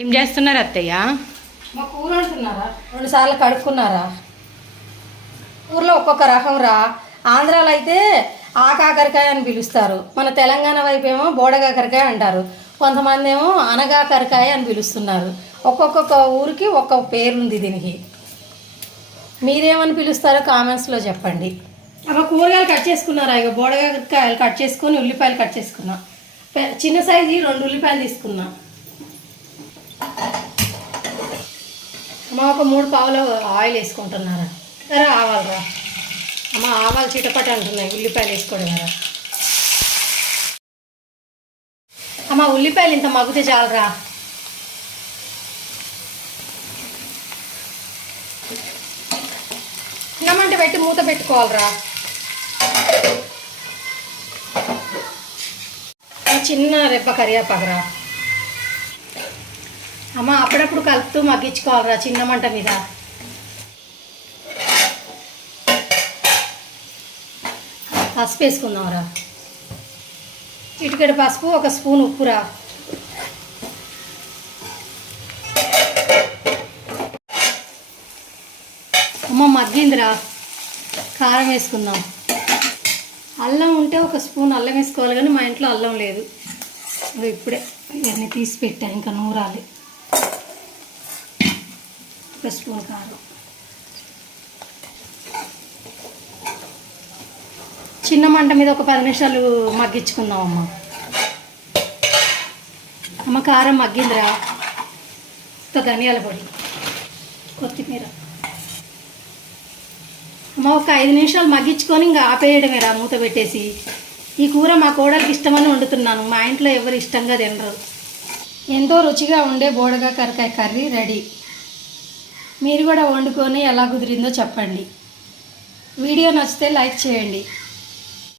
ఏం చేస్తున్నారు అత్తయ్య? మా కూర వండుతున్నారా? 2 సార్లు కడుక్కున్నారా? కూరలో ఒక్కొక్క రకం రా. ఆంధ్రాలో అయితే ఆకాకరకాయ అని పిలుస్తారు, మన తెలంగాణ వైపు ఏమో బోడగాకరకాయ అంటారు, కొంతమంది ఏమో అనగాకరకాయ అని పిలుస్తున్నారు. ఒక్కొక్క ఊరికి ఒక్కొక్క పేరు ఉంది దీనికి. మీరేమని పిలుస్తారో కామెంట్స్లో చెప్పండి. అక్కడ కూరగాయలు కట్ చేసుకున్నారా? ఇక బోడగాకరకాయలు కట్ చేసుకొని ఉల్లిపాయలు కట్ చేసుకున్నా. చిన్న సైజు 2 ఉల్లిపాయలు తీసుకున్నా. అమ్మ ఒక 3 పావులు ఆయిల్ వేసుకుంటున్నారా? సరే ఆవాలరా అమ్మ, ఆవాలు చిటపట అంటున్నాయి ఉల్లిపాయలు వేసుకోవడం కదా అమ్మ. ఉల్లిపాయలు ఇంత మగ్గితే చాలరా. చిన్నమంట పెట్టి మూత పెట్టుకోవాలరా. చిన్న రెబ్బ కరివేపాకురా అమ్మ. అప్పుడప్పుడు కలుపుతూ మగ్గించుకోవాలరా చిన్న మంట మీద. పసుపు వేసుకుందాంరా, చిటికెడు పసుపు, 1 స్పూన్ ఉప్పురా. అమ్మ మగ్గిందిరా, కారం వేసుకుందాం. అల్లం ఉంటే 1 స్పూన్ అల్లం వేసుకోవాలి, కానీ మా ఇంట్లో అల్లం లేదు. ఇప్పుడే ఇవన్నీ తీసి పెట్టా, ఇంకా నూరాలి. 1 స్పూన్ కారం. చిన్న మంట మీద ఒక 10 నిమిషాలు మగ్గించుకుందాం అమ్మ. అమ్మ కారం మగ్గిందిరా. ధనియాల పొడి, కొత్తిమీర. అమ్మ ఒక 5 నిమిషాలు మగ్గించుకొని ఇంకా ఆపేయడమేరా మూత పెట్టేసి. ఈ కూర మా కోడలికి ఇష్టమని వండుతున్నాను, మా ఇంట్లో ఎవరు ఇష్టంగా తినరు. ఎంతో రుచిగా ఉండే బోడగాకరకాయ కర్రీ రెడీ. మీరు కూడా వండుకొని ఎలా కుదిరిందో చెప్పండి. వీడియో నచ్చితే లైక్ చేయండి.